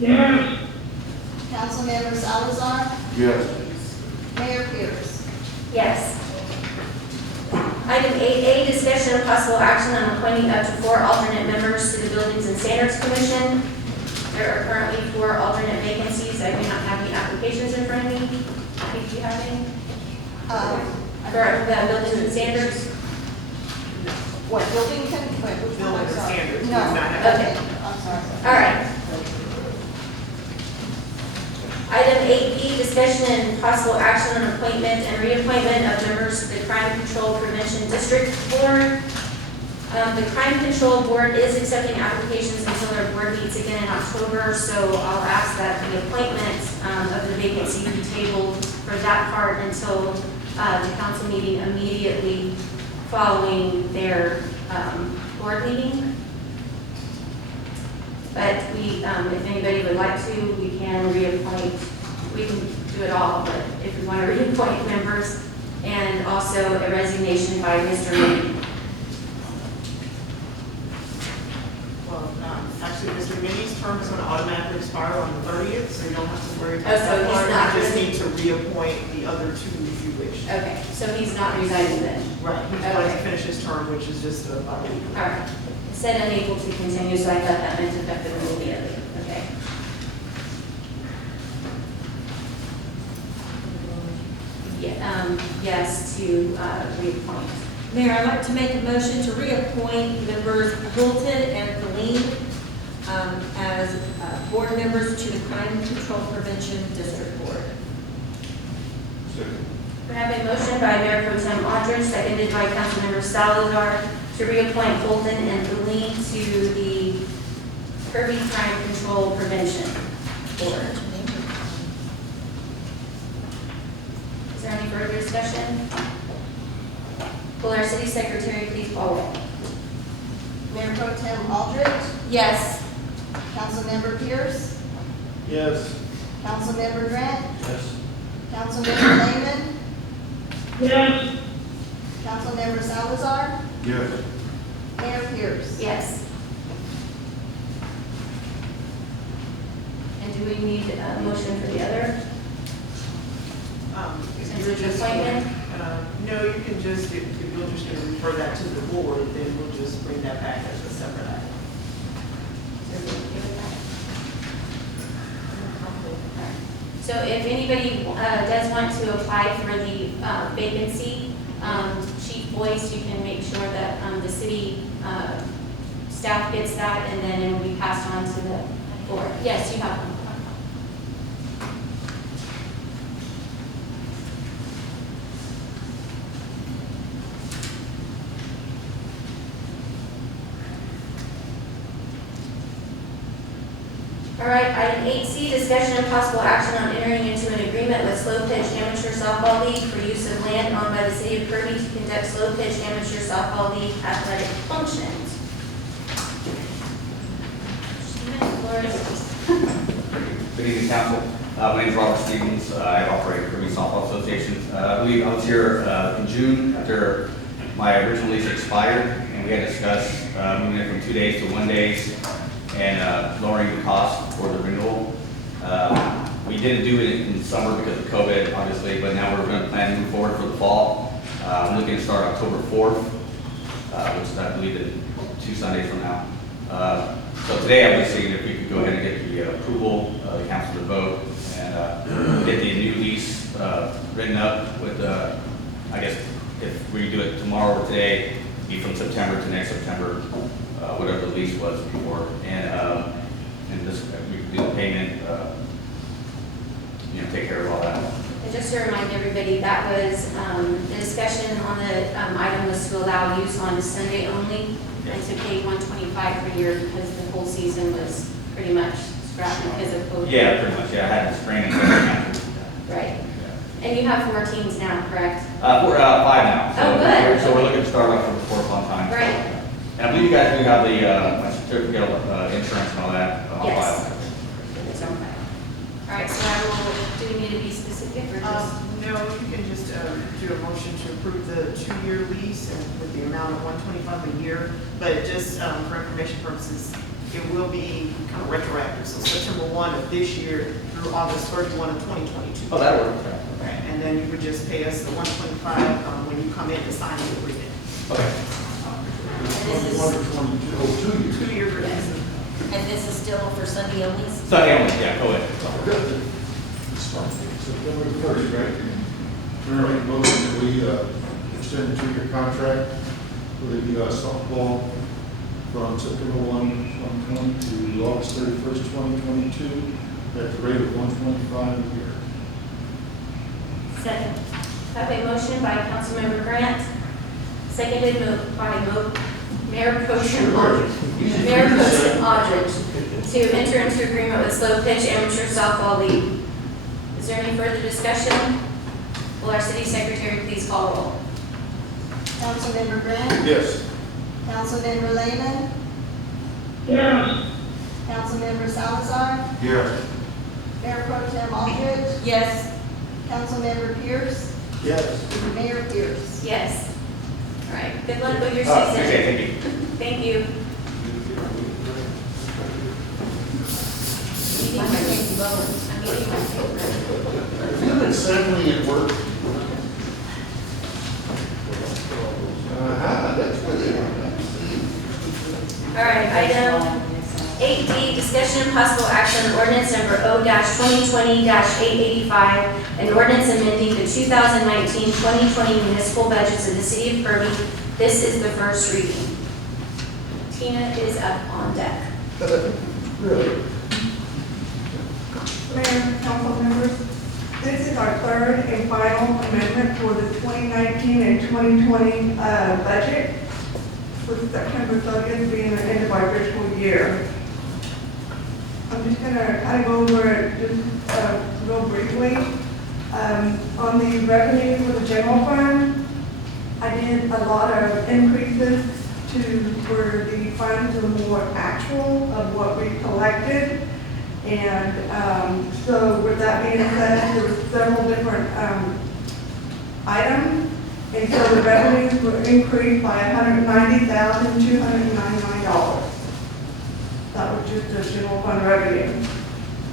Yes. Councilmember Salazar, Yes. Mayor Pierce. Yes. Item 8A, discussion of possible action on appointing up to 4 alternate members to the Buildings and Standards Commission. There are currently 4 alternate vacancies. I do not have any applications in front of me. I think you have any? For the Buildings and Standards? What, building, which one? Building I'm sorry. standards. No, We do not have- Okay. I'm sorry. All right. Item 8B, discussion and possible action on appointment and reappointment of members to the Crime Control Prevention District Board. The Crime Control Board is accepting applications until their board meets again in October, so I'll ask that the appointment of the vacancy be tabled for that part until the council meeting immediately following their board meeting. But we, if anybody would like to, we can reappoint, we can do it all, but if we want to reappoint members, and also a resignation by Mr. Minnie. Well, actually, Mr. Minnie's term is going to automatically expire on the 30th, so you don't have to worry Oh, about so that he's part. not You just really- need to reappoint the other 2 if you wish. Okay, so he's not resigning then? Right, he's going Okay. to finish his term, which is just about a week. All right. It said unable to continue, so I thought that meant effective immediately. Okay. Yeah, yes, to reappoint. Mayor, I'd like to make a motion to reappoint members Hilton and Colleen as board members to the Crime Control Prevention District Board. Second. We have a motion by Mayor Pro Tem Aldridge, seconded by Councilmember Salazar, to reappoint Fulton and Boleen to the Kirby Crime Control Prevention Board. Is there any further discussion? Will our city secretary please call roll? Mayor Pro Tem Aldridge, Yes. Councilmember Pierce, Yes. Councilmember Grant, Yes. Councilmember Lehman, Yes. Councilmember Salazar, Yes. Mayor Pierce. Yes. And do we need a motion for the other? If Since you're it's just, appointment? no, you can just, if you're just going to refer that to the board, then we'll just bring that back as a separate item. So if anybody does want to apply for the vacancy, Chief Boyce, you can make sure that the city staff gets that, and then it will be passed on to the board. Yes, you have them. All right, item 8C, discussion and possible action on entering into an agreement with Slow Pitch Amateur Softball League for use of land owned by the city of Kirby to conduct Slow Pitch Amateur Softball League athletic functions. Floor is yours. Good evening, council. My name is Robert Stevens. I operate Kirby Softball Association. I believe I was here in June after my original lease expired, and we had discussed moving it from 2 days to 1 day and lowering the cost for the renewal. We didn't do it in summer because of COVID, obviously, but now we're going to plan to move forward for the fall. I'm looking to start October 4th, which is, I believe, is 2 Sundays from now. So today I was seeing if we could go ahead and get the approval, the council to vote, and get the new lease written up with, I guess, if we do it tomorrow or today, be from September to next September, whatever the lease was before, and this, we could do the payment, take care of all that. And just to remind everybody, that was, the discussion on the item was to allow use on Sunday only, and to pay $125 per year because the whole season was pretty much scrapped because of COVID. Yeah, pretty much, yeah, I had this training. Yeah. Right. And you have 4 teams now, correct? We're 5 now. So Oh, good. So we're looking to start off with the 4th on time. Right. And I believe you guys do have the my certificate of insurance and all that on Yes. file. It's on file. All right, so I will, do we need to be specific or just? No, you can just do a motion to approve the 2-year lease and with the amount of $125 a year, but just for information purposes, it will be kind of retroactive, so September 1 of this year through August 31 of 2022. Oh, that'll work. Okay, and then you would just pay us the 125 when you come in to sign the agreement. Okay. And this is, 2 years. 2-year agreement. and this is still for Sunday only? Sunday only, yeah, go ahead. September 1st, right? We're making a motion that we extend the 2-year contract for the softball from September 1, 2020 to August 31st, 2022 at the rate of $125 a year. Second. I have a motion by Councilmember Grant, seconded by Mayor Pro Tem Aldridge, to enter into agreement with Slow Pitch Amateur Softball League. Is there any further discussion? Will our city secretary please call roll? Councilmember Grant, Yes. Councilmember Lehman, Yes. Councilmember Salazar, Yes. Mayor Pro Tem Aldridge, Yes. Councilmember Pierce, Yes. Mayor Pierce. Yes. All right, good luck with your Appreciate season. it, thank you. Thank you. Feel assembly at work. That's what it is. All right, item 8D, discussion and possible action on ordinance number O-2020-885, an ordinance amending the 2019-2020 municipal budgets of the city of Kirby. This is the first reading. Tina is up on deck. Really? Mayor, council members, this is our third and final amendment for the 2019 and 2020 budget, with September 30th being the end of our fiscal year. I'm just going to kind of go over it just real briefly. On the revenue for the general fund, I did a lot of increases to where the funds are more actual of what we collected. And so with that being said, there were several different items. And so the revenues were increased by $190,299. That was just the general fund revenue.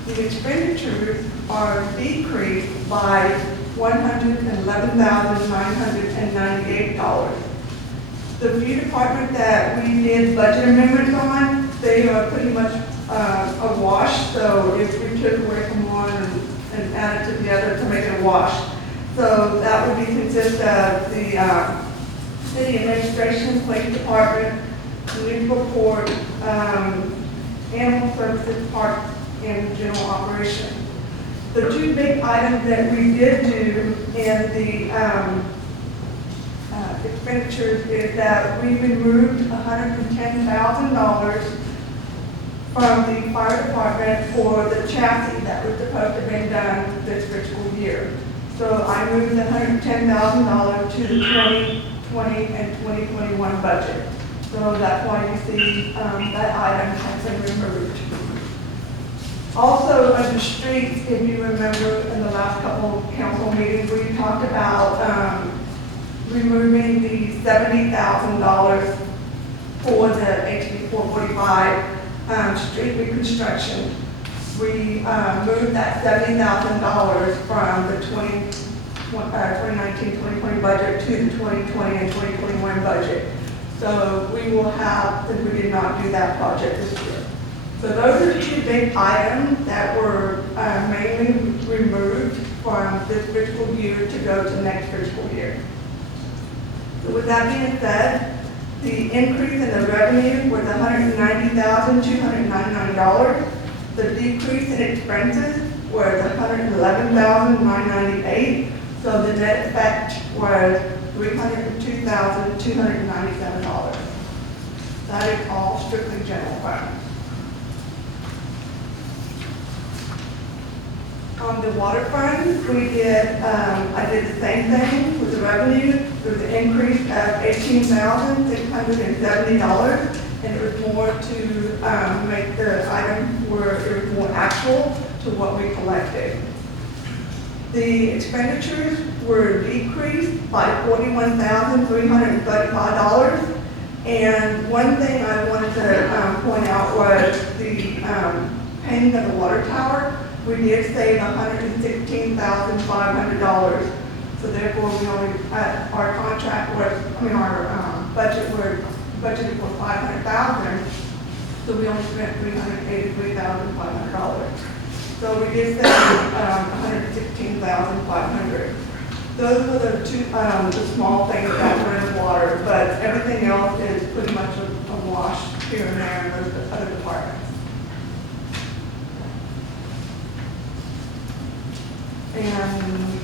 The expenditures are decreased by $111,998. The few departments that we did budget amendments on, they are pretty much a wash. So if we took away from one and added to the other to make it a wash. So that would be consist of the city administration, police department, municipal court, animal services, park, and general operation. The two big items that we did do in the expenditures is that we removed $110,000 from the fire department for the chassis that was supposed to have been done this fiscal year. So I moved the $110,000 to the 2020 and 2021 budget. So that's why you see that item has been removed. Also, under streets, if you remember in the last couple of council meetings, we talked about removing the $70,000 for the HB 445 street reconstruction. We moved that $70,000 from the 2019-2020 budget to the 2020 and 2021 budget. So we will have, since we did not do that project this year. So those are two big items that were mainly removed from this fiscal year to go to next fiscal year. So with that being said, the increase in the revenue was $190,299. The decrease in expenses was $111,998. So the net effect was $302,297. That is all strictly general fund. On the water fund, we did, I did the same thing with the revenue. There was an increase of $18,670, and it was more to make the items where it was more actual to what we collected. The expenditures were decreased by $41,335, And one thing I wanted to point out was the painting of the water tower. We did save $116,500. So therefore, we only, our contract was, our budget were budgeted for $500,000. So we only spent $383,500. So we did save $116,500. Those were the two, the small things that were in the water, but everything else is pretty much a wash here and there in those other departments. And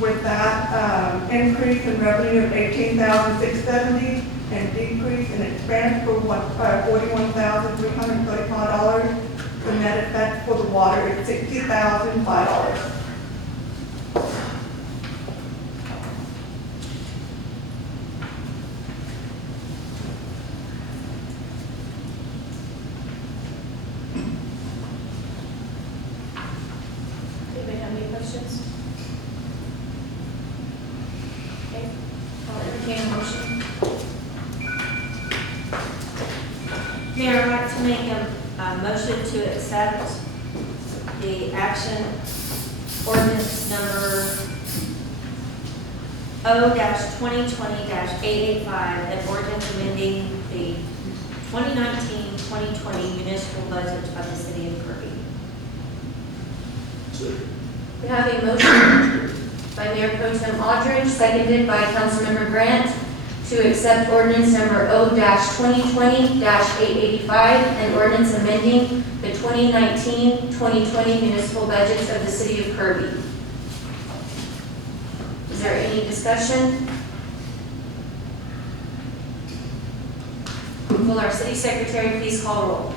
with that, increase in revenue of $18,670 and decrease in expense for $41,335, the net effect for the water is $60,005. Anybody have any questions? Okay, I'll entertain a motion. Mayor, I'd like to make a motion to accept the action ordinance number O-2020-885, an ordinance amending the 2019-2020 municipal budget of the city of Kirby. We have a motion by Mayor Pro Tem Aldridge, seconded by Councilmember Grant, to accept ordinance number O-2020-885, an ordinance amending the 2019-2020 municipal budgets of the city of Kirby. Is there any discussion? Will our city secretary please call roll?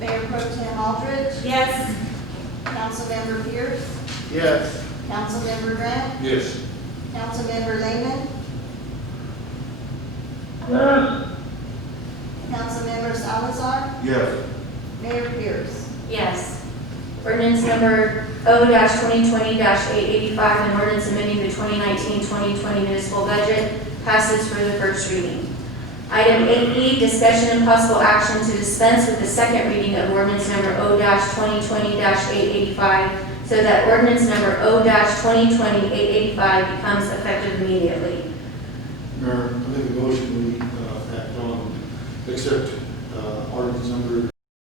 Mayor Pro Tem Aldridge, Yes. Councilmember Pierce, Yes. Councilmember Grant, Yes. Councilmember Lehman, Councilmember Salazar, Yes. Mayor Pierce. Yes. Ordinance number O-2020-885, an ordinance amending the 2019-2020 municipal budget, passes for the first reading. Item 8E, discussion and possible action to dispense with the second reading of ordinance number O-2020-885, so that ordinance number O-2020-885 becomes effective immediately. Mayor, I make a motion we act on, accept ordinance number